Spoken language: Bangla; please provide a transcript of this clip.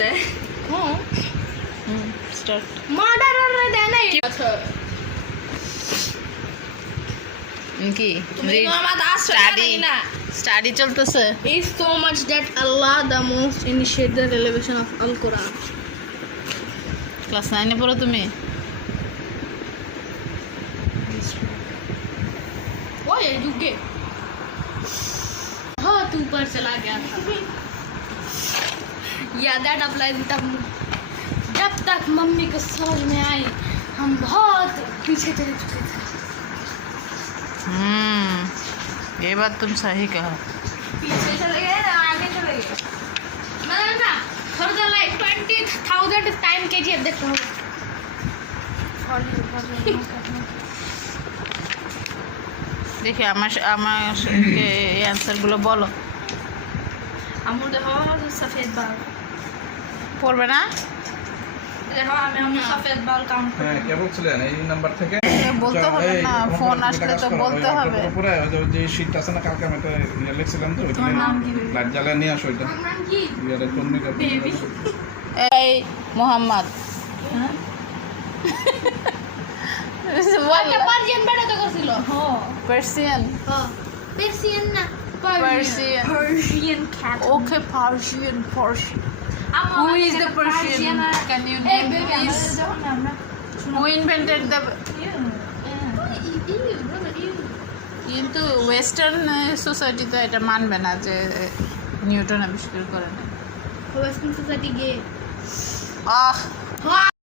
দেয় স্টার্ট মার্ডারার দেয় না আচ্ছা কি তুমি তো আমার স্টাডি স্টাডি চলতেছে is so much that Allah the most initiate the revelation of Al Quran. Class 9 এ পড়ো তুমি ओए रुक गए हाँ तू ऊपर चला गया था Yeah that applies तब जब तक मम्मी को समझ में आई हम बहुत पीछे चले चुके थे ये बात तुम सही कहा पीछे चले गए ना आगे चले गए ना फर्दर लाइक 20,000 टाइम KGF देखता हूँ দেখি আমার এই অ্যান্সারগুলো বলো আমুল দেখো सफेद बाल পড়বে না দেখো আমি सफेद बाल काउंट হ্যাঁ কে বলছিলেন এই নাম্বার থেকে বলতে হবে না ফোন আসলে তো বলতে হবে পুরো যে শীট আছে না কালকে আমি তো লিখছিলাম তো ওইটা লাইট জ্বালিয়ে নিয়ে আসো ওইটা नाम की ইয়ারে কোন মেকআপ बेबी এই মোহাম্মদ আচ্ছা পার্সিয়ান বেটা তো করছিল হ্যাঁ পার্সিয়ান হ্যাঁ পার্সিয়ান না Persian. Persian cat okay Persian Who is the Persian? Can you name please? Who invented the কিন্তু ওয়েস্টার্ন সোসাইটি তো এটা মানবে না যে নিউটন আবিষ্কার করে না ওয়েস্টার্ন সোসাইটি গে আহ